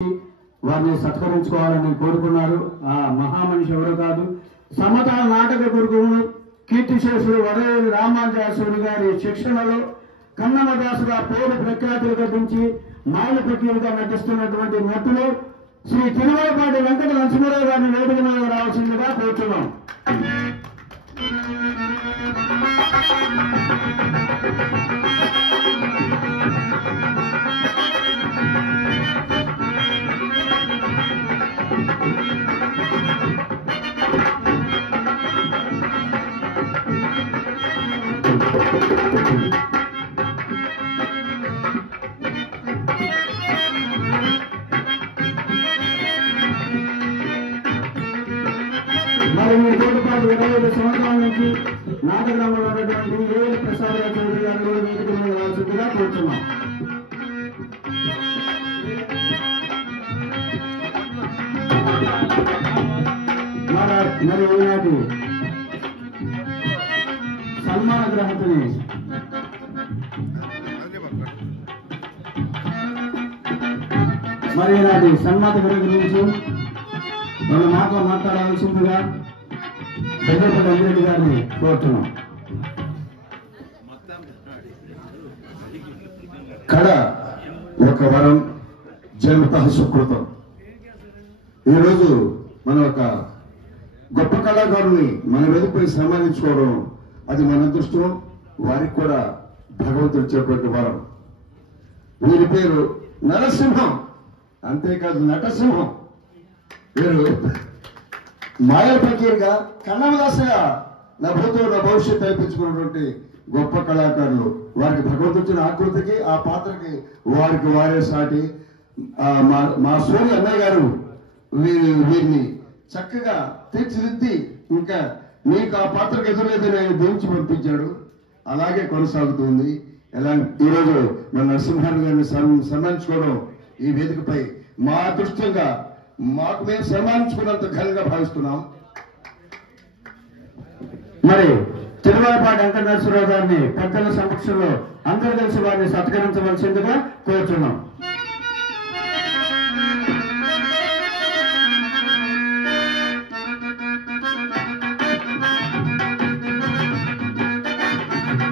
వారిని సత్కరించుకోవాలని కోరుకున్నారు. ఆ మహామనిషి ఎవరో కాదు, సమతా నాటక గురువులు కీర్తిశేషుడు వరవేలి రామానుజాచార్యులు గారి శిక్షణలో కన్నమదాసుగా పేరు ప్రఖ్యాతులు గడించి మాయల ప్రక్రియగా నటిస్తున్నటువంటి నటులు శ్రీ తిరుమలపాటి వెంకట నరసింహారావు గారిని వేదిక మీద రావాల్సిందిగా కోరుతున్నాం. మరి 3 సంవత్సరాల నుంచి నాటక రంగంలో ఉన్నటువంటి ఏఎల్ ప్రసాద్ చౌదరి గారు వేదిక మీద రావాల్సిందిగా కోరుతున్నాం. మరి ఈనాటి సన్మాన గ్రహీతని మరి ఈనాటి సన్మాన గ్రహీత గురించి వాళ్ళు మాట్లాడాల్సిందిగా పెద్దపల్లి అంజిరెడ్డి గారిని కోరుతున్నాం. కళ ఒక వరం, జన్మతః సుకృతం. ఈరోజు మన ఒక గొప్ప కళాకారుని మన వెలుపై సన్మానించుకోవడం అది మన అదృష్టం. వారికి కూడా భగవంతుడు ఇచ్చేటువంటి వరం. వీరి పేరు నరసింహం, అంతేకాదు నటసింహం. వీరు మాయల ఫకీర్గా కన్నమదాసగా నా భూతో నా భవిష్యత్తు కల్పించుకున్నటువంటి గొప్ప కళాకారులు. వారికి భగవంతుడిచ్చిన ఆకృతికి ఆ పాత్రకి వారికి వారే సాటి. మా సూర్య అన్నయ్య గారు వీరిని చక్కగా తీర్చిదిద్ది ఇంకా మీకు ఆ పాత్రకు ఎదురేదని ఆయన దీవించి పంపించాడు. అలాగే కొనసాగుతుంది. ఈరోజు మన నరసింహారావు గారిని సన్మానించుకోవడం ఈ వేదికపై మా అదృష్టంగా మాకు మేము సన్మానించుకున్నంత ఘనంగా భావిస్తున్నాం. మరి తిరుమలపాటి వెంకట నరసింహారావు గారిని పెద్దల సమక్షంలో అందరూ కలిసి వారిని సత్కరించవలసిందిగా కోరుతున్నాం.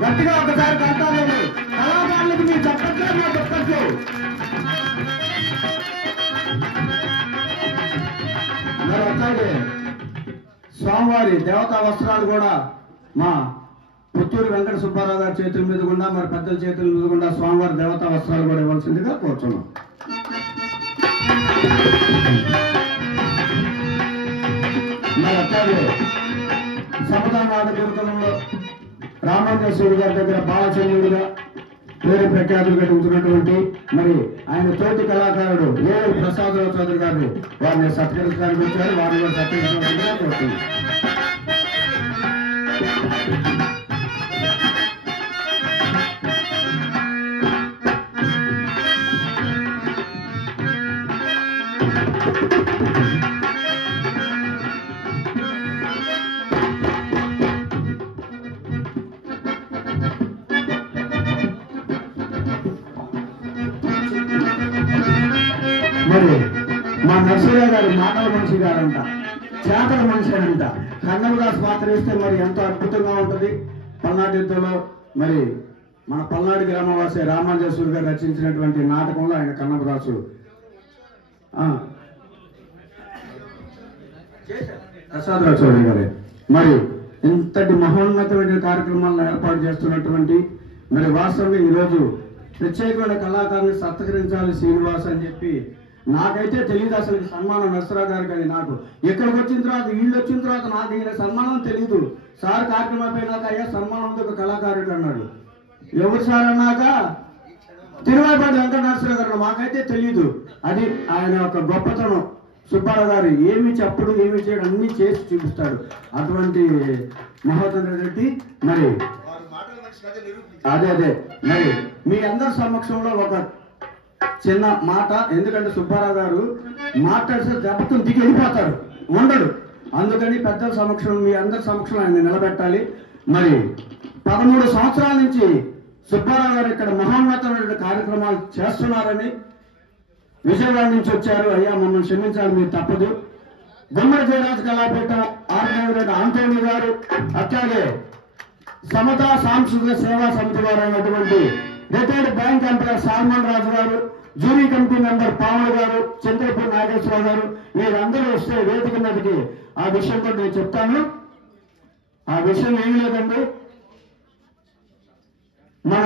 గట్టిగా ఒకసారి కట్టాలని కళాకారులకు మీరు చెప్పట్లేదు, నా చెప్పట్లు. మరి అట్లాగే స్వామివారి దేవతా వస్త్రాలు కూడా మా పుత్తూరు వెంకట సుబ్బారావు గారి చేతుల మీద గుండా మరి పెద్దల చేతుల మీద గుండా స్వామివారి దేవతా వస్త్రాలు కూడా ఇవ్వాల్సిందిగా కోరుతున్నాం. మరి అట్లాగే సమతా నాటక గురుకులంలో రామానుజాచార్యులు గారి దగ్గర బాలచంద్రుడిగా పేరు ప్రఖ్యాతులు గడుపుతున్నటువంటి మరి ఆయన తోటి కళాకారుడు ఏఎల్ ప్రసాదరావు చౌదరి గారిని వారిని సత్కరించడానికి వచ్చారు. వారిని సత్కరించడానికి కోరుతున్నాం. మరి మా నరసింహరావు గారు మాటల మనిషి గారంట, చేతల మనిషి అంట. కన్నమదాసు పాత్ర వేస్తే మరి ఎంతో అద్భుతంగా ఉంటుంది. పల్నాడు యుద్ధంలో మరి మన పల్నాడు గ్రామవాసి రామానుజాచార్యులు గారు రచించినటువంటి నాటకంలో ఆయన కన్నమదాసు ప్రసాదరావు చౌదరి గారే మరి ఇంతటి మహోన్నతమైన కార్యక్రమాలను ఏర్పాటు చేస్తున్నటువంటి మరి వాస్తవంగా ఈరోజు ప్రత్యేకమైన కళాకారుని సత్కరించాలి శ్రీనివాస్ అని చెప్పి నాకైతే తెలియదు. అసలు సన్మానం నరసరావు గారికి అని నాకు ఇక్కడికి వచ్చిన తర్వాత వీళ్ళు వచ్చిన తర్వాత నాకు ఈయన సన్మానం తెలియదు. సార్ కార్యక్రమం అయిపోయినాక అయ్యా సన్మానం ఉంది ఒక కళాకారుడు అన్నాడు. ఎవరు సార్ అన్నాక తిరుమలపాటి వెంకట నరసరావు గారు. మాకైతే తెలియదు. అది ఆయన యొక్క గొప్పతనం. సుబ్బారావు గారు ఏమి చెప్పడు, ఏమి చేయడు, అన్ని చేసి చూపిస్తాడు. అటువంటి మహోదయ రెడ్డి మరి అదే మరి మీ అందరి సమక్షంలో ఒక చిన్న మాట. ఎందుకంటే సుబ్బారావు గారు మాట్లాడితే దెబ్బతో దిగి వెళ్ళిపోతారు, ఉండడు. అందుకని పెద్దల సమక్షంలో మీ అందరి సమక్షంలో ఆయన నిలబెట్టాలి. మరి 13 సంవత్సరాల నుంచి సుబ్బారావు గారు ఇక్కడ మహోన్నతమైన కార్యక్రమాలు చేస్తున్నారని విజయవాడ నుంచి వచ్చారు. అయ్యా మమ్మల్ని క్షమించాలి, మీరు తప్పదు. గుమ్మడి జయరాజ్ కళాపీఠం ఆర్గనైజర్ ఆంటోనీ గారు, అట్లాగే సమతా సాంస్కృతిక సేవా సమితి వారు అయినటువంటి రిటైర్డ్ బ్యాంక్ ఎంప్లాయర్ సాల్మన్ రాజు గారు, జూరీ కమిటీ మెంబర్ పాములు గారు, చంద్రపూర్ నాగేశ్వరరావు గారు, వీరందరూ వస్తే వేదిక మీదకి ఆ విషయం కూడా నేను చెప్తాను. ఆ విషయం ఏమీ లేదండి, మన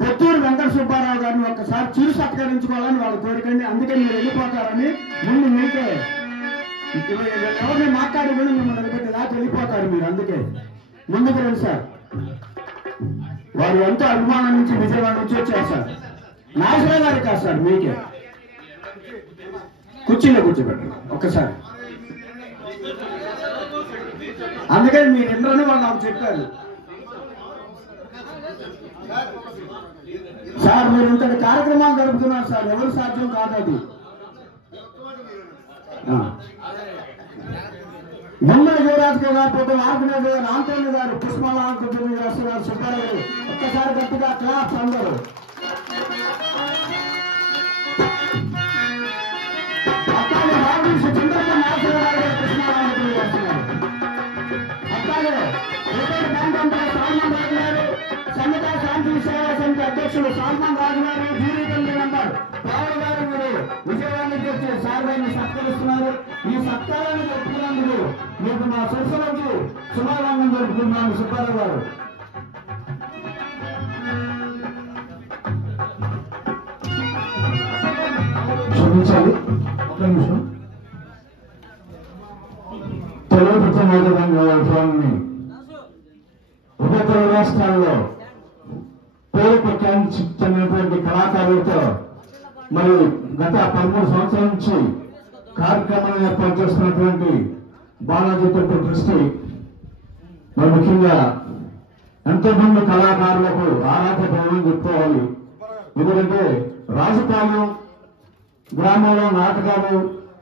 పొత్తూరు వెంకట సుబ్బారావు గారిని ఒక్కసారి చిరు సత్కరించుకోవాలని వాళ్ళ కోరికండి. అందుకని మీరు వెళ్ళిపోతారని ముందు మీకే ఎవరిని మాట్లాడి కూడా మిమ్మల్ని నిలబెట్టి దాకా వెళ్ళిపోతారు మీరు. అందుకే ముందుకు రండి సార్. వారు ఎంతో అభిమానం నుంచి విజయవాడ నుంచి వచ్చారు సార్. నాగేశ్వరరావు గారికి కాదు సార్, మీకే కుర్చీలో కూర్చోబెట్టండి ఒక్కసారి. అందుకని మీరు ఎందరని వాళ్ళు నాకు చెప్పారు సార్. మీరు ఇంతటి కార్యక్రమాలు జరుపుతున్నారు సార్, ఎవరు సాధ్యం కాదు అది. గుమ్మడి యువరాజ్ గారు, ఆర్గనైజర్ ఆంటోనీ గారు, పుష్పాల ఆంటోనీ గారు, సుబ్బారావు గారు, ఒక్కసారి గట్టిగా క్లాప్స్ అందరూ. అట్లాగే రాజేష్ చంద్రపూర్ నాగేశ్వరరావు గారు, పుష్పాల ఆంటోనీ వస్తున్నారు. అట్లాగే రిటైర్డ్ బ్యాంక్ ఎంప్లాయర్ సాల్మన్ రాజు గారు, సమతా శాంతి సేవా సమితి అధ్యక్షులు సాల్మన్ రాజు గారు, జూరీ కమిటీ మెంబర్ పావులు గారు, మీరు విజయవాడ నుంచి వచ్చే సార్ గారిని సత్కరిస్తున్నారు. ఈ సత్కారాన్ని జరుపుకున్నందుకు మీకు మా శిరస్సులోకి శుభాకాంక్షలు జరుపుకున్నాము సుబ్బారావు గారు. క్షమించాలి, ఒక్క నిమిషం. తెలుగు ప్రజాని ఉభయ తెలుగు రాష్ట్రాల్లో పేరు ప్రఖ్యాతి చెందినటువంటి కళాకారులతో మరి గత 13 సంవత్సరాల నుంచి కార్యక్రమాలను ఏర్పాటు చేస్తున్నటువంటి బాలాజీ టెంపుల్ ట్రస్టీ మరి ముఖ్యంగా ఎంతో మంది కళాకారులకు ఆరాధన భవనం చెప్పుకోవాలి. ఎందుకంటే రాజపాలెం గ్రామంలో నాటకాలు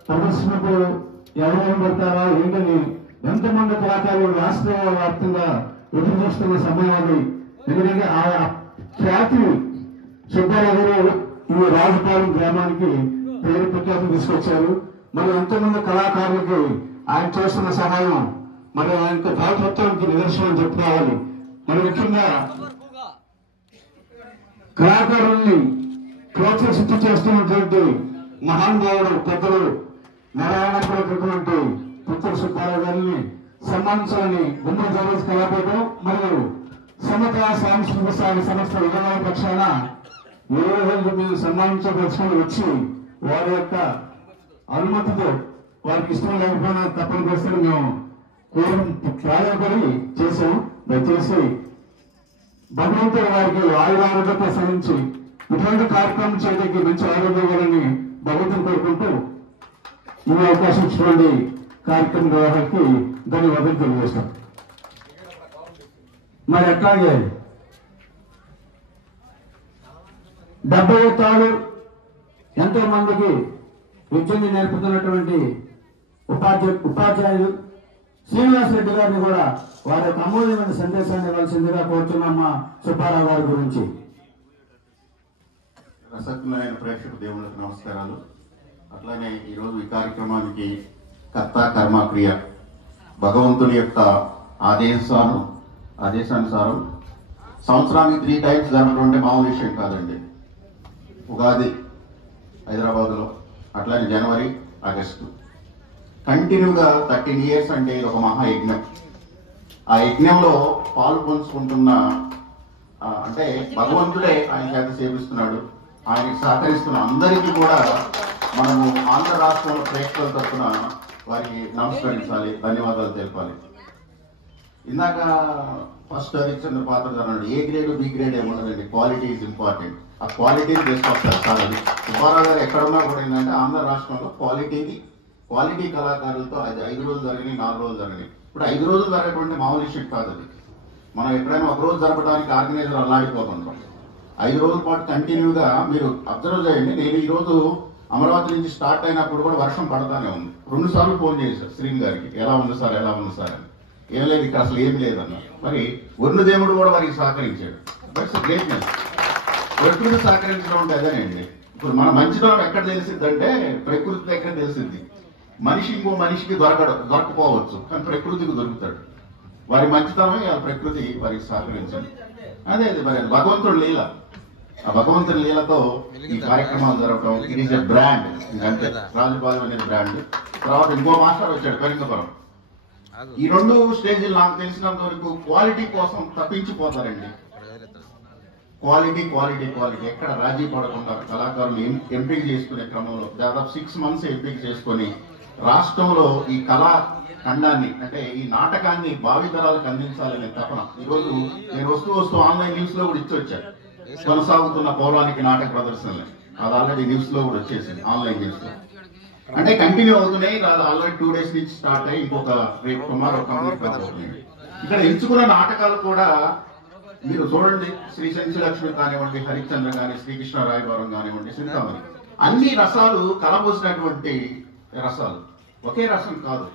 ప్రదర్శనకు ఎవరు పెడతారా ఏంటని ఎంతమంది కళాకారులు రాష్ట్ర వ్యాప్తంగా ఎదురు చూస్తున్న సమయం అది. ఎందుకంటే ఆ ఖ్యాతి సుబ్బారావు గారు ఈ రాజపాలెం గ్రామానికి పేరు ప్రఖ్యాతి తీసుకొచ్చారు. మరి ఎంతోమంది కళాకారులకి ఆయన చేస్తున్న సహాయం మరి ఆయన భావతత్వానికి నిదర్శనం చెప్పుకోవాలి. మరి ముఖ్యంగా కళాకారుల్ని ప్రోత్సహిస్తూ చేస్తున్నటువంటి మహానుభావుడు పెద్దలు నారాయణటువంటి పుత్తూరు సుబ్బారావు గారిని సన్మానించాలని గుమ్మడి జయరాజ్ కళాపీఠం మరియు సమతా సాంస్కృతిక సేవా సంస్థ విజయవాడ పక్షాన ఏ రోజు మీరు సన్మానించవలసిన వచ్చి వారి యొక్క అనుమతితో వారికి ఇష్టం లేకపోయినా తప్పని పరిస్థితులు మేము ప్రారంభపడి చేశాం. దయచేసి భగవంతుడు వారికి ఆయురారోగ్య ప్రసాదించి ఇటువంటి కార్యక్రమం చేయడానికి మంచి ఆరోగ్యం ఇవ్వాలని భగవంతుని కోరుకుంటూ ఈ అవకాశం ఇచ్చినటువంటి కార్యక్రమ నిర్వహణకి ధన్యవాదాలు తెలియజేస్తాం. మరి అట్లాగే 70 ఏళ్ళు ఎంతో మందికి విద్యని నేర్పుతున్నటువంటి ఉపాధ్యాయులు శ్రీనివాస్ రెడ్డి గారిని కూడా వారి యొక్క అమూల్యమైన సందేశాన్ని ఇవ్వాల్సిందిగా కోరుతున్నాం మా సుబ్బారావు గారి గురించి. రసజ్ఞులైన ప్రేక్షక దేవుళ్ళకు నమస్కారాలు. అట్లానే ఈరోజు ఈ కార్యక్రమానికి కర్త కర్మ క్రియ భగవంతుని యొక్క ఆదేశానుసారం సంవత్సరానికి 3 టైమ్స్ జరగడం మామూలు విషయం కాదండి. ఉగాది హైదరాబాద్లో, అట్లానే జనవరి, ఆగస్టు కంటిన్యూగా 13 years అంటే ఇది ఒక మహాయజ్ఞం. ఆ యజ్ఞంలో పాలు పంచుకుంటున్న అంటే భగవంతుడే ఆయన చేత సేవిస్తున్నాడు. ఆయనకి సహకరిస్తున్న అందరికీ కూడా మనము ఆంధ్ర రాష్ట్రంలో ప్రేక్షకుల తరఫున వారికి నమస్కరించాలి, ధన్యవాదాలు తెలపాలి. ఇందాక ఫస్ట్ హరిశ్చంద్ర పాత్ర అన్నాడు, ఏ గ్రేడ్ బి గ్రేడ్ ఏముండదండి, క్వాలిటీ ఈజ్ ఇంపార్టెంట్. ఆ క్వాలిటీని తీసుకొస్తారు సార్. అది సుబ్బారావు గారు ఎక్కడున్నా కూడా ఏంటంటే ఆంధ్ర రాష్ట్రంలో క్వాలిటీ కళాకారులతో అది 5 రోజులు జరిగినాయి, 4 రోజులు జరిగినాయి. ఇప్పుడు 5 రోజులు జరగటువంటి మామూలు విషయం కాదు అది. మనం ఎక్కడైనా ఒక రోజు జరపడానికి ఆర్గనైజర్ అల్లాడిపోతుంటాం. 5 రోజుల పాటు కంటిన్యూగా మీరు అబ్జర్వ్ చేయండి. నేను ఈ రోజు అమరావతి నుంచి స్టార్ట్ అయినప్పుడు కూడా వర్షం పడతానే ఉంది. 2 సార్లు ఫోన్ చేశారు శ్రీని గారికి, ఎలా ఉంది సార్ అని. ఏం లేదు, ఇక్కడ అసలు ఏం లేదన్నారు. మరి వరుణదేవుడు కూడా వారికి సహకరించాడు. Buts greatness. ప్రకృతి సహకరించడం అంటే అదేనండి. ఇప్పుడు మన మంచితనం ఎక్కడ తెలిసిందంటే ప్రకృతి ఎక్కడ తెలిసింది. మనిషి ఇంకో మనిషికి దొరకపోవచ్చు, కానీ ప్రకృతికి దొరుకుతాడు. వారి మంచితనమే ఆ ప్రకృతి వారికి సహకరించండి. అదే మరి భగవంతుడు లీల, ఆ భగవంతుడి లీలతో ఈ కార్యక్రమాలు జరగడం. ఇది ఈజ్ ఎ బ్రాండ్. అంటే రాజుపాలెం అనేది బ్రాండ్. తర్వాత ఇంకో మాస్టర్ వచ్చాడు కరింగపురం. ఈ 2 స్టేజీలు నాకు తెలిసినంత వరకు క్వాలిటీ కోసం తప్పించిపోతారండి. క్వాలిటీ క్వాలిటీ క్వాలిటీ ఎక్కడ రాజీ పడకుండా కళాకారులు ఎంపిక చేసుకునే క్రమంలో దాదాపు 6 months ఎంపిక చేసుకొని రాష్ట్రంలో ఈ కళా ఖండాన్ని అంటే ఈ నాటకాన్ని భావితరాలకు అందించాలనే తపన. ఈరోజు నేను వస్తూ ఆన్లైన్ న్యూస్ లో కూడా ఇచ్చొచ్చాను. కొనసాగుతున్న పౌరాణిక నాటక ప్రదర్శనలు అది ఆల్రెడీ న్యూస్ లో కూడా వచ్చేసింది, ఆన్లైన్ న్యూస్ లో. అంటే కంటిన్యూ అవుతున్నాయి. ఆల్రెడీ 2 days నుంచి స్టార్ట్ అయ్యి ఇంకొక రేపు టుమారో కంప్లీట్ అవుతుంది. ఇక్కడ ఎంచుకున్న నాటకాలు కూడా మీరు చూడండి. శ్రీ శంశలక్ష్మి కానివ్వండి, హరిశ్చంద్ర కానీ, శ్రీకృష్ణ రాయబారం కానివ్వండి, సింతామణి, అన్ని రసాలు కలబోసినటువంటి రసాలు. ఒకే రసం కాదు,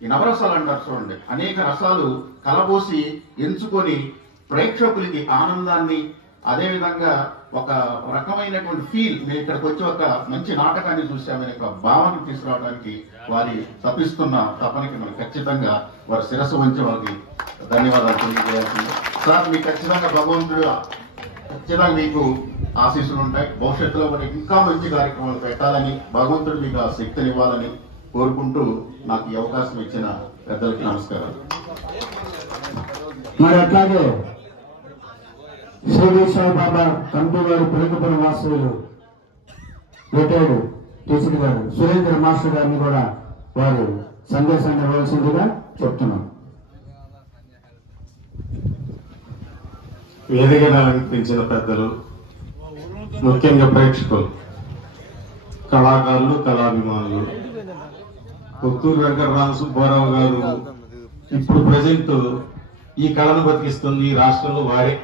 ఈ నవరసాలు అంటారు చూడండి. అనేక రసాలు కలబోసి ఎంచుకొని ప్రేక్షకులకి ఆనందాన్ని, అదేవిధంగా ఒక రకమైనటువంటి ఫీల్, మేము ఇక్కడికి వచ్చి ఒక మంచి నాటకాన్ని చూసామనే ఒక భావన తీసుకురావడానికి వారి తప్పిస్తున్న తపనకి మనం ఖచ్చితంగా వారి శిరస్సు వంచి వారికి ధన్యవాదాలు తెలియజేయాల్సింది. సార్, మీకు ఖచ్చితంగా భగవంతుడు ఖచ్చితంగా మీకు ఆశీస్సులు ఉంటాయి. భవిష్యత్తులో మరి ఇంకా మంచి కార్యక్రమాలు పెట్టాలని భగవంతుడు మీకు ఆ శక్తిని ఇవ్వాలని కోరుకుంటూ నాకు ఈ అవకాశం ఇచ్చిన పెద్దలకి నమస్కారాలు. మరి అట్లాగే శ్రీ బాబా కమిటీ వారి పిలుపుల వాసులు రిటైర్డ్ టీచర్ గారు సురేంద్ర మాస్టర్ గారిని కూడా వారు సందేశాన్ని ఇవ్వాల్సిందిగా చెప్తున్నాం. వేదికను అలంకరించిన పెద్దలు, ముఖ్యంగా ప్రేక్షకులు, కళాకారులు, కళాభిమానులు, కొత్తూరు వెంకటరామ సుబ్బారావు గారు ఇప్పుడు ప్రజెంట్ ఈ కళను బతికిస్తుంది ఈ రాష్ట్రంలో వారే.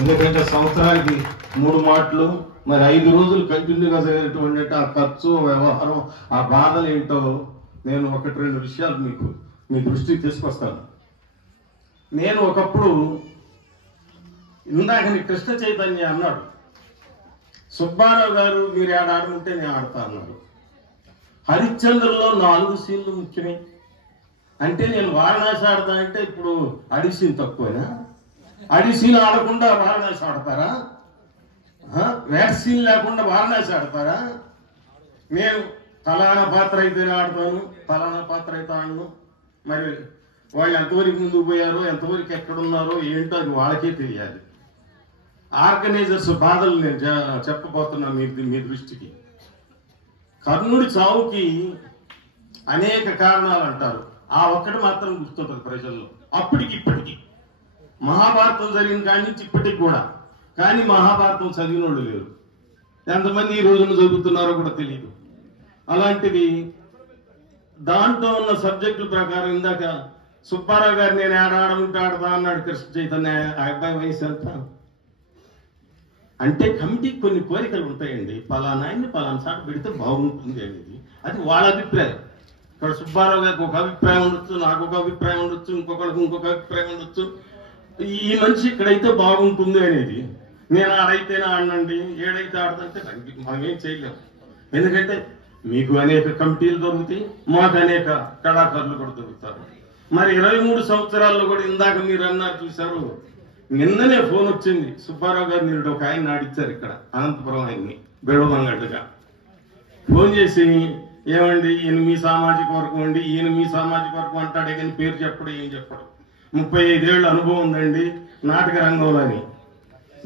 ఎందుకంటే సంవత్సరానికి 3 మాటలు, మరి 5 రోజులు కంటిన్యూగా జరిగేటువంటి ఆ ఖర్చు, వ్యవహారం, ఆ బాధలు ఏంటో నేను 1-2 విషయాలు మీకు మీ దృష్టికి తీసుకొస్తాను. నేను ఒకప్పుడు ఇందాక కృష్ణ చైతన్య అన్నాడు, సుబ్బారావు గారు మీరు ఆడముంటే నేను ఆడతా అన్నాడు. హరిశ్చంద్రలో 4 సీన్లు ముఖ్యమే అంటే నేను వారణాసి ఆడతా అంటే ఇప్పుడు అడిసీన్ తక్కువనా? అడిసీన్ ఆడకుండా వారణాసి ఆడతారా? వేటసీన్ లేకుండా వారణాసి ఆడతారా? నేను ఫలానా పాత్ర అయితేనే ఆడతాను, ఫలానా పాత్ర అయితే ఆడను. మరి వాళ్ళు ఎంతవరకు ముందుకు పోయారో, ఎంతవరకు ఎక్కడున్నారో ఏంటో అది వాళ్ళకే తెలియాలి. ఆర్గనైజర్స్ బాధలు నేను చెప్పబోతున్నా మీ దృష్టికి. కర్ణుడి చావుకి అనేక కారణాలు అంటారు, ఆ ఒక్కటి మాత్రం గుర్తుంటుంది ప్రజల్లో అప్పటికి ఇప్పటికి. మహాభారతం జరిగిన కాడి నుంచి ఇప్పటికి కూడా, కానీ మహాభారతం చదివిన వాళ్ళు లేరు. ఎంతమంది ఈ రోజున చదువుతున్నారో కూడా తెలియదు. అలాంటిది దాంట్లో ఉన్న సబ్జెక్టుల ప్రకారం ఇందాక సుబ్బారావు గారు నేను ఆడముంటే ఆడతా అన్నాడు కృష్ణ చైతన్య. ఆ అబ్బాయి వయసు ఎంత అంటే కమిటీకి కొన్ని కోరికలు ఉంటాయండి. పలానా ఆయన్ని పలానా సాటు పెడితే బాగుంటుంది అనేది అది వాళ్ళ అభిప్రాయం. ఇక్కడ సుబ్బారావు గారికి ఒక అభిప్రాయం ఉండొచ్చు, నాకు ఒక అభిప్రాయం ఉండొచ్చు, ఇంకొకరికి ఇంకొక అభిప్రాయం ఉండొచ్చు. ఈ మనిషి ఇక్కడైతే బాగుంటుంది అనేది. నేను ఆడైతేనే ఆడనండి, ఏడైతే ఆడదంటే మనం ఏం చేయలేము. ఎందుకంటే మీకు అనేక కమిటీలు దొరుకుతాయి, మాకు అనేక కళాకారులు కూడా దొరుకుతారు. మరి 23 సంవత్సరాల్లో కూడా ఇందాక మీరు అన్నారు చూశారు, నిన్ననే ఫోన్ వచ్చింది. సుబ్బారావు గారు మీరు ఒక ఆయన నాడిచ్చారు ఇక్కడ అనంతపురం ఆయన్ని బెడమంగట్టుగా ఫోన్ చేసి, ఏమండి ఈయన మీ సామాజిక వర్గం అండి, ఈయన మీ సామాజిక వర్గం అంటాడే కానీ పేరు చెప్పడం ఏం చెప్పడం. 35 ఏళ్ళ అనుభవం ఉందండి నాటక రంగంలో అని.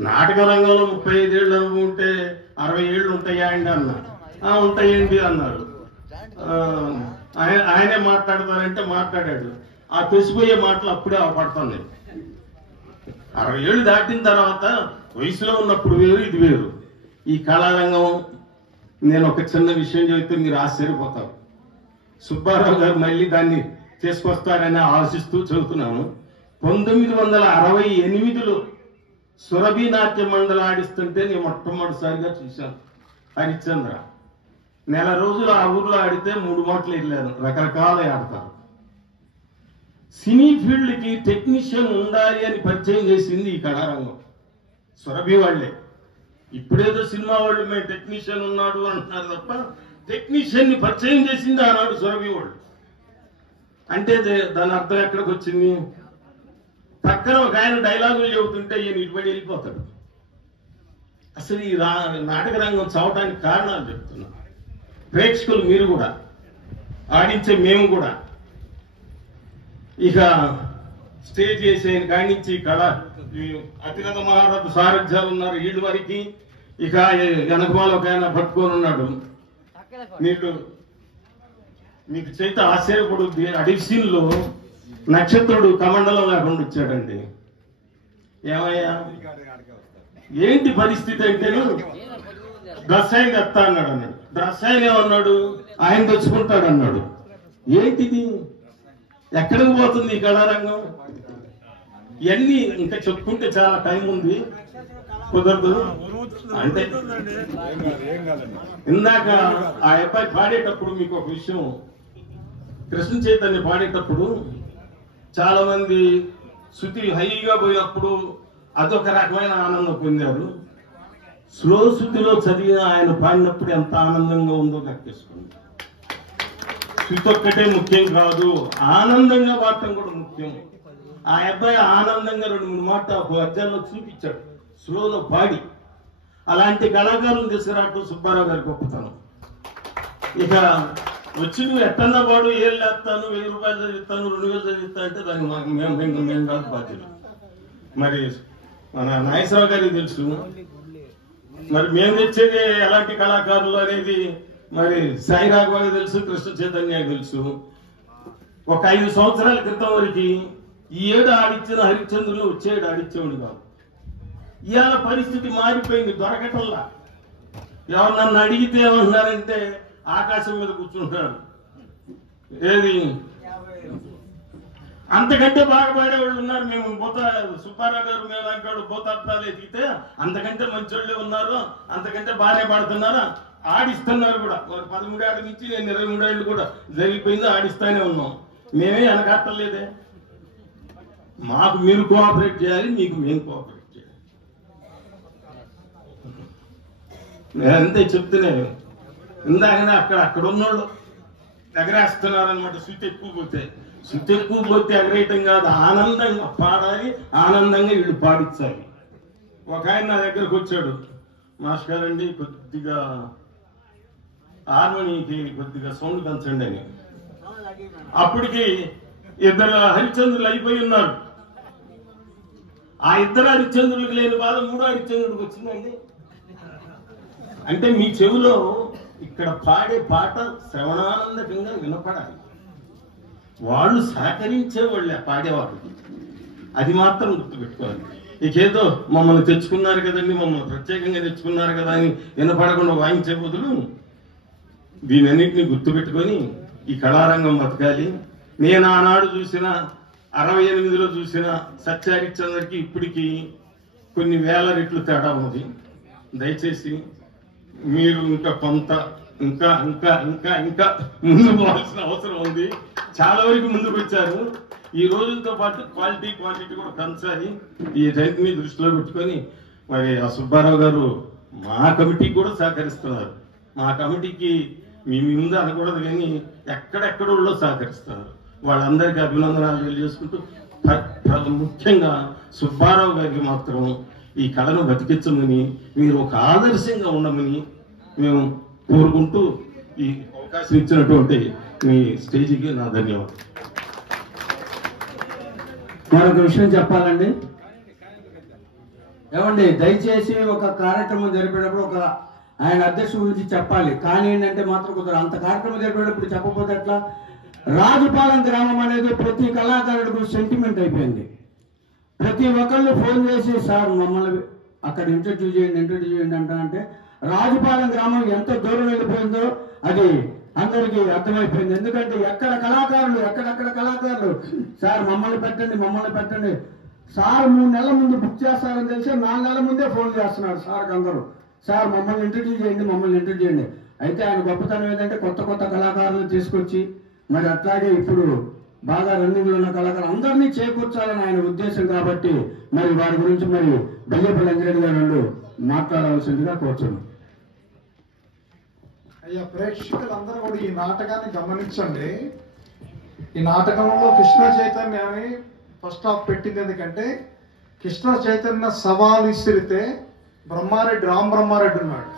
నాటక రంగంలో 35 ఏళ్ళ అనుభవం ఉంటే 60 ఏళ్ళు ఉంటాయా అండి అన్నా. ఉంటాయండి అన్నారు. ఆయనే మాట్లాడతారంటే మాట్లాడాడు. ఆ తెసిపోయే మాటలు అప్పుడే అవపడుతున్నాయి. 60 ఏళ్ళు దాటిన తర్వాత వయసులో ఉన్నప్పుడు వేరు, ఇది వేరు. ఈ కళారంగం నేను ఒక చిన్న విషయం చెబితే మీరు ఆశ్చర్యపోతారు. సుబ్బారావు గారు మళ్ళీ దాన్ని తీసుకొస్తారని ఆశిస్తూ చదువుతున్నాను. 1968లో సురభి నాట్య మండలి ఆడిస్తుంటే నేను మొట్టమొదటిసారిగా చూశాను హరిశ్చంద్ర. 1 రోజులు ఆ ఊర్లో ఆడితే 3 మాటలు వెళ్ళాను. రకరకాల ఆడతారు. సినీ ఫీల్డ్కి టెక్నీషియన్ ఉండాలి అని పరిచయం చేసింది ఈ కళారంగం. సురభి వాళ్లే ఇప్పుడేదో సినిమా వాళ్ళు మేము టెక్నీషియన్ ఉన్నాడు అంటున్నారు తప్ప టెక్నీషియన్ని పరిచయం చేసింది ఆనాడు సురభి వాళ్ళు. అంటే దాని అర్థం ఎక్కడికి వచ్చింది? పక్కన ఒక ఆయన డైలాగులు చెబుతుంటే ఈయన ఇటుబడి వెళ్ళిపోతాడు. అసలు ఈ నాటక రంగం చావటానికి కారణాలు చెప్తున్నా. ప్రేక్షకులు మీరు కూడా, ఆడించే మేము కూడా. ఇక స్టేజ్ వేసేయని కానించి కళ అతిరథ మహారథ సారథ్యాలు ఉన్నారు వీళ్ళ వరకు. ఇక వెనకమాల ఒక ఆయన పట్టుకొని ఉన్నాడు. మీకు చేత ఆశ్చర్యపడుద్ది, అడిషన్లో నక్షత్రుడు కమండలం లేకుండా వచ్చాడండి. ఏమయ్యా ఏంటి పరిస్థితి అంటే, డ్రెస్ ఆయన తెస్తా అన్నాడు. డ్రెస్ ఆయన ఏమన్నాడు, ఆయన తెచ్చుకుంటాడు అన్నాడు. ఏంటిది? ఎక్కడికి పోతుంది ఈ కళారంగం? ఇవన్నీ ఇంకా చెప్పుకుంటే చాలా టైం ఉంది, కుదరదు. అంటే ఇందాక ఆ అబ్బాయి పాడేటప్పుడు మీకు ఒక విషయం, కృష్ణ చైతన్య పాడేటప్పుడు చాలా మంది శృతి హైగా పోయినప్పుడు అదొక రకమైన ఆనందం పొందారు. స్లో శృతిలో చదివి ఆయన పాడినప్పుడు ఎంత ఆనందంగా ఉందో కనిపిస్తుంది. శృతి ఒక్కటే ముఖ్యం కాదు, ఆనందంగా పాడటం కూడా ముఖ్యం. ఆ అబ్బాయి ఆనందంగా 2-3 మాటలు అధ్యాయంలో చూపించాడు, స్లోలో పాడి. అలాంటి కళాకారులను తీసుకురావటం సుబ్బారావు గారి గొప్పతనం. ఇక వచ్చి నువ్వు ఎట్టన్నా పాడు, ఏళ్ళు వేస్తాను, 1000 రూపాయలు చదివిస్తాను, 2000 చదివిస్తా అంటే దానికి మేము కాదు బాధ్యులు. మరి మన నాగేశ్వరరావు గారికి తెలుసు, మరి మేము తెచ్చేది ఎలాంటి కళాకారులు అనేది మరి సాయి రాఘవానికి తెలుసు, కృష్ణ చైతన్యకి తెలుసు. ఒక 5 సంవత్సరాల క్రితం వరకు ఈ ఏడు ఆడిచ్చిన హరిశ్చంద్రులు వచ్చేడు ఆడిచ్చేవాడు కాదు. ఇవాళ పరిస్థితి మారిపోయింది, దొరకటల్లా. ఎవరు నన్ను అడిగితే ఏమంటున్నారంటే ఆకాశం మీద కూర్చుంటున్నారు. ఏది అంతకంటే బాగా పాడేవాళ్ళు ఉన్నారు. మేము సుబ్బారావు గారు మేము అంటాడు భూతార్థాలు ఎదిగితే అంతకంటే మంచి వాళ్ళే ఉన్నారు, అంతకంటే బాగానే పాడుతున్నారా, ఆడిస్తున్నారు కూడా. 13 ఏళ్ళ నుంచి నేను 23 ఏళ్ళు కూడా జరిగిపోయింది, ఆడిస్తానే ఉన్నాం. మేమే వెనకాట్టలేదే. మాకు మీరు కోఆపరేట్ చేయాలి, మీకు మేము కోఆపరేట్ చేయాలి. నేనంతే చెప్తున్నాను. ఇందాకనే అక్కడ ఉన్నోళ్ళు ఎగరేస్తున్నారనమాట. శృతి ఎక్కువ పోతే ఎగరేయటం కాదు, ఆనందంగా పాడాలి, ఆనందంగా వీళ్ళు పాడించాలి. ఒక ఆయన నా దగ్గరకు వచ్చాడు, మాస్టర్ గారండి కొద్దిగా హార్మోనీకి కొద్దిగా సౌండ్ పెంచండి అని. అప్పటికి 2 హరిశ్చంద్రులు అయిపోయి ఉన్నారు. ఆ 2 హరిశ్చంద్రులకు లేని బాధ 3వ హరిశ్చంద్రుడికి వచ్చిందండి. అంటే మీ చెవిలో ఇక్కడ పాడే పాట శ్రవణానందకంగా వినపడాలి. వాళ్ళు సహకరించే వాళ్ళే పాడేవాళ్ళు, అది మాత్రం గుర్తుపెట్టుకోవాలి. ఇకేదో మమ్మల్ని తెచ్చుకున్నారు కదండి, మమ్మల్ని ప్రత్యేకంగా తెచ్చుకున్నారు కదా అని వినపడకుండా వాయించే బదులు దీనన్నింటినీ గుర్తుపెట్టుకొని ఈ కళారంగం బతకాలి. నేను ఆనాడు చూసిన 68లో చూసిన సత్యహరిశ్చంద్రకి ఇప్పటికి కొన్ని వేల రెట్లు తేడా ఉంది. దయచేసి మీరు ఇంకా కొంత ఇంకా ఇంకా ఇంకా ఇంకా ముందు పోవాల్సిన అవసరం ఉంది. చాలా వరకు ముందుకు వచ్చారు. ఈ రోజులతో పాటు క్వాలిటీ క్వాంటిటీ కూడా పెంచాలి. ఈ రైతుని దృష్టిలో పెట్టుకొని మరి ఆ సుబ్బారావు గారు మా కమిటీకి కూడా సహకరిస్తున్నారు. మా కమిటీకి మీ ముందు అనకూడదు కానీ ఎక్కడెక్కడో సహకరిస్తున్నారు. వాళ్ళందరికీ అభినందనాలు తెలియజేసుకుంటూ ముఖ్యంగా సుబ్బారావు గారికి మాత్రం ఈ కళను బతికించమని, మీరు ఒక ఆదర్శంగా ఉండమని మేము కోరుకుంటూ ఈ అవకాశం ఇచ్చినటువంటి మీ స్టేజీకి నా ధన్యవాదాలు. మరొక విషయం చెప్పాలండి. ఏమండి, దయచేసి ఒక కార్యక్రమం జరిపేటప్పుడు ఒక ఆయన అధ్యక్షుడి గురించి చెప్పాలి, కానీ ఏంటంటే మాత్రం కుదరదు. అంత కార్యక్రమం జరిపేటప్పుడు చెప్పకపోతే ఎట్లా? రాజుపాలెం గ్రామం అనేది ప్రతి కళాకారుడికి సెంటిమెంట్ అయిపోయింది. ప్రతి ఒక్కళ్ళు ఫోన్ చేసి సార్ మమ్మల్ని అక్కడ ఇంటర్వ్యూ చేయండి అంటే రాజుపాలెం గ్రామం ఎంత దూరం వెళ్ళిపోయిందో అది అందరికీ అర్థమైపోయింది. ఎందుకంటే ఎక్కడెక్కడ కళాకారులు సార్ మమ్మల్ని పెట్టండి సార్ 3 నెలల ముందు బుక్ చేస్తారని తెలిసి 4 నెలల ముందే ఫోన్ చేస్తున్నారు సార్కి అందరూ. సార్ మమ్మల్ని ఇంటర్వ్యూ చేయండి. అయితే ఆయన గొప్పతనం ఏంటంటే కొత్త కళాకారులను తీసుకొచ్చి మరి అట్లాగే ఇప్పుడు బాగా రన్నింగ్లో ఉన్న కళాకారులు అందరినీ చేకూర్చాలని ఆయన ఉద్దేశం. కాబట్టి మరి వారి గురించి మరి బెల్లేపల్లి అంజిరెడ్డి గారు మాట్లాడవలసిందిగా కోరుచున్నాను. అయ్యా, ప్రేక్షకులందరూ కూడా ఈ నాటకాన్ని గమనించండి. ఈ నాటకంలో కృష్ణ చైతన్య అని ఫస్ట్ హాఫ్ పెట్టింది ఎందుకంటే, కృష్ణ చైతన్య సవాల్ ఇసిరితే రామ్ బ్రహ్మారెడ్డి ఉన్నాడు.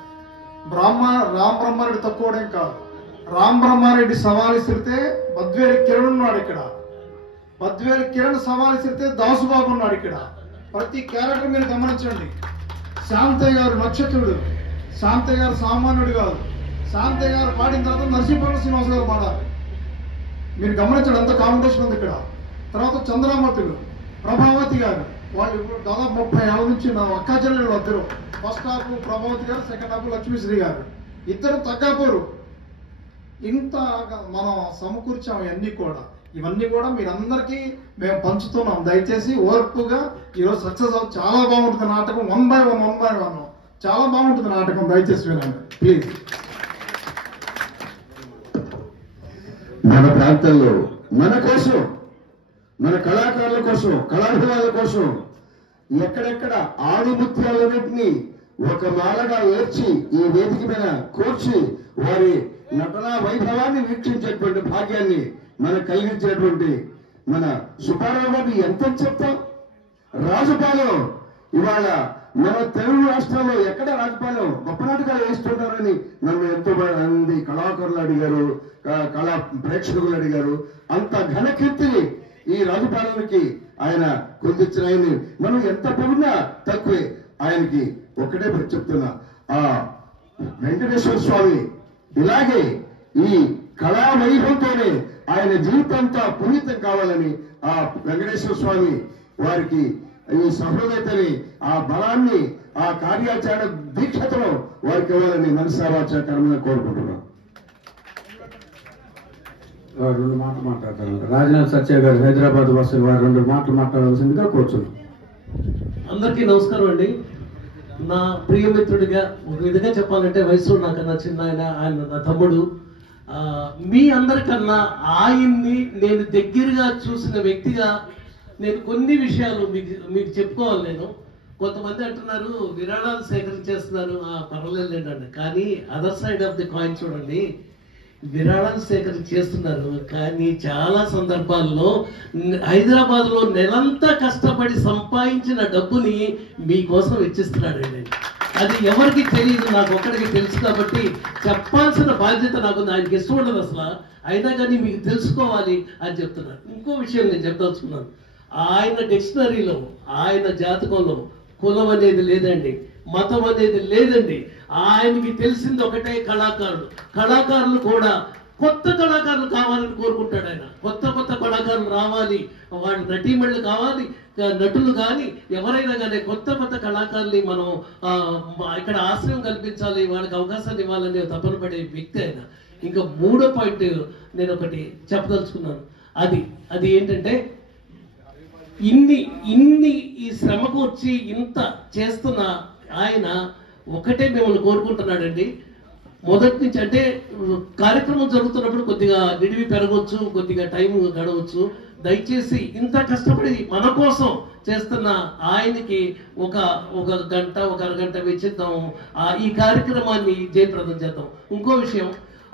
రామ్ బ్రహ్మారెడ్డి తక్కువడేం కాదు. రామ్ బ్రహ్మారెడ్డి సవాల్ ఇసిరితే బద్వేలి కిరణ్ ఉన్నాడు ఇక్కడ. బద్వేలి కిరణ్ సవాల్ ఇసిరితే దాసుబాబు ఉన్నాడు ఇక్కడ. ప్రతి క్యారెక్టర్ మీరు గమనించండి. శాంతయ్య గారు నక్షత్రుడు, శాంతయ్య గారు సామాన్యుడు కాదు. శాంతయ్య గారు పాడిన తర్వాత నరసింహ శ్రీనివాస గారు పాడాలి. మీరు గమనించండి, అంత కాంపిటీషన్ ఉంది ఇక్కడ. తర్వాత చంద్రామతులు, ప్రభావతి గారు, వాళ్ళు ఇప్పుడు దాదాపు 30 ఏళ్ళ నుంచి నా అక్కా చెల్లెళ్ళు వద్దరు. ఫస్ట్ హాఫ్ ప్రభావతి గారు, సెకండ్ హాఫ్ లక్ష్మీశ్రీ గారు, ఇద్దరు తగ్గాపోరు. ఇంత మనం సమకూర్చాం. ఇవన్నీ కూడా మీరందరికీ మేము పంచుతున్నాం. దయచేసి ఓర్పుగా ఈరోజు సక్సెస్ అవుతుంది. చాలా బాగుంటుంది నాటకం. 1 by 1 చాలా బాగుంటుంది నాటకం. దయచేసి వినండి ప్లీజ్. మన ప్రాంతంలో మన కోసం, మన కళాకారుల కోసం, కళాభిమానుల కోసం ఎక్కడెక్కడ ఆణిముత్యాలన్నింటినీ ఒక మాలగా ఏర్చి ఈ వేదిక మీద కూర్చి వారి నటనా వైభవాన్ని వీక్షించేటువంటి భాగ్యాన్ని మనకు కలిగించేటువంటి మన సుబ్బారావు గారిని ఎంత చెప్తాం. రాజుపాలెం ఇవాళ మన తెలుగు రాష్ట్రాల్లో ఎక్కడ రాజుపాలెం గొప్ప నాటకాలు వేస్తుంటారని నన్ను ఎంతో మంది కళాకారులు అడిగారు, కళా ప్రేక్షకులు అడిగారు. అంత ఘనకీర్తిని ఈ రాజుపాలెంకి ఆయన కొందిచ్చిన ఆయన్ని మనం ఎంత పొగిడినా తక్కువే. ఆయనకి ఒక్కటే చెప్తున్నా, ఆ వెంకటేశ్వర స్వామి ఇలాగే ఈ కళా వైభవంతోనే ఆయన జీవితంతో పునీతం కావాలని ఆ వెంకటేశ్వర స్వామి వారికి ఈ సహృదయతని, ఆ బలాన్ని, ఆ కార్యాచరణ దీక్షతను వారికి ఇవ్వాలని మనసావాచ కర్మగా కోరుకుంటున్నాం. 2 మాటలు మాట్లాడతారు. రాజనాథ్ సత్య గారు హైదరాబాద్ వాసులు వారు 2 మాటలు మాట్లాడవలసిందిగా కోరుచున్నాం. అందరికీ నమస్కారం అండి. నా ప్రియమిత్రుడిగా ఒక విధంగా చెప్పాలంటే వయసులో నాకన్నా చిన్న ఆయన నా తమ్ముడు. మీ అందరికన్నా ఆయన్ని నేను దగ్గరగా చూసిన వ్యక్తిగా నేను కొన్ని విషయాలు మీకు చెప్పుకోవాలి. నేను కొంతమంది అంటున్నారు విరాళాలు సేకరించేస్తున్నారు, పర్వాలేదండి. కానీ other side of the coin చూడండి, విరాళాలు సేకరించేస్తున్నారు కానీ చాలా సందర్భాల్లో హైదరాబాద్లో నెలంతా కష్టపడి సంపాదించిన డబ్బుని మీకోసం వెచ్చిస్తున్నాడండి. అది ఎవరికి తెలియదు, నాకు ఒక్కడికి తెలుసు. కాబట్టి చెప్పాల్సిన బాధ్యత నాకు, ఆయనకి ఇష్టం ఉండదు అసలు. అయినా కానీ మీకు తెలుసుకోవాలి అని చెప్తున్నారు. ఇంకో విషయం నేను చెప్పదలుచుకున్నాను. ఆయన డిక్షనరీలో, ఆయన జాతకంలో కులం అనేది లేదండి, మతం అనేది లేదండి. ఆయనకి తెలిసింది ఒకటే కళాకారులు. కళాకారులు కూడా కొత్త కళాకారులు కావాలని కోరుకుంటాడు ఆయన. కొత్త కళాకారులు రావాలి, వాళ్ళు నటీమణులు కావాలి, నటులు కానీ ఎవరైనా కానీ కొత్త కళాకారుల్ని మనం ఇక్కడ ఆశ్రయం కల్పించాలి, వాళ్ళకి అవకాశాన్ని ఇవ్వాలని తపన పడే వ్యక్తి ఆయన. ఇంకా 3వ పాయింట్ నేను ఒకటి చెప్పదలుచుకున్నాను. అది ఏంటంటే, ఇన్ని ఈ శ్రమకు వచ్చి ఇంత చేస్తున్న ఆయన ఒకటే మిమ్మల్ని కోరుకుంటున్నాడండి. మొదటి నుంచి అంటే కార్యక్రమం జరుగుతున్నప్పుడు కొద్దిగా నిడివి పెరగవచ్చు, కొద్దిగా టైం గడవచ్చు. దయచేసి ఇంత కష్టపడి మన కోసం చేస్తున్న ఆయనకి ఒక గంట, ఒక అరగంట వెచ్చిద్దాం. ఈ కార్యక్రమాన్ని జయప్రదం చేద్దాం. ఇంకో విషయం,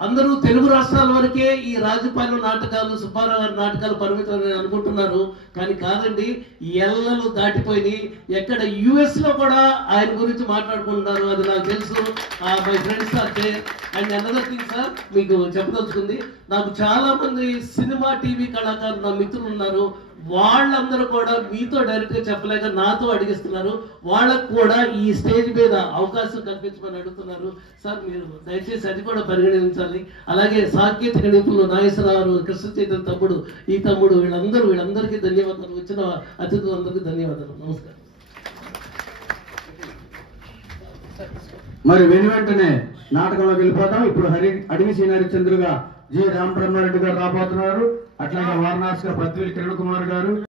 అందరూ తెలుగు రాష్ట్రాల వరకే ఈ రాజుపాలెం నాటకాలు, సుబ్బారావు గారి నాటకాలు పరిమితం అనుకుంటున్నారు. కానీ కాదండి, ఎల్లలు దాటిపోయి ఎక్కడ US లో కూడా ఆయన గురించి మాట్లాడుకుంటున్నారు. అది నాకు తెలుసు. My friends are there. And another thing sir, మీకు చెప్పదలుచుకుంది, నాకు చాలా మంది సినిమా టీవీ కళాకారులు నా మిత్రులు ఉన్నారు. వాళ్ళందరూ కూడా మీతో డైరెక్ట్ గా చెప్పలేక నాతో అడిగిస్తున్నారు. వాళ్ళకు కూడా ఈ స్టేజ్ మీద అవకాశం కల్పించమని అడుగుతున్నారు. సార్ మీరు దయచేసి అది కూడా పరిగణించాలి. అలాగే సాంకేతిక నిపుణులు నాగేశ్వరరావు, కృష్ణ చైతన్య తమ్ముడు, ఈ తమ్ముడు, వీళ్ళందరికీ ధన్యవాదాలు. వచ్చిన అతిథులందరికీ ధన్యవాదాలు. నమస్కారం. మరి వెంటనే నాటకంలోకి వెళ్ళిపోతాం. ఇప్పుడు అడవి శ్రీహరిచంద్రుగా జి రామబ్రహ్మారెడ్డి గారు రాబోతున్నారు. అట్లాగే వారణాసిగా బద్వేలి కిరణ్ కుమార్ గారు.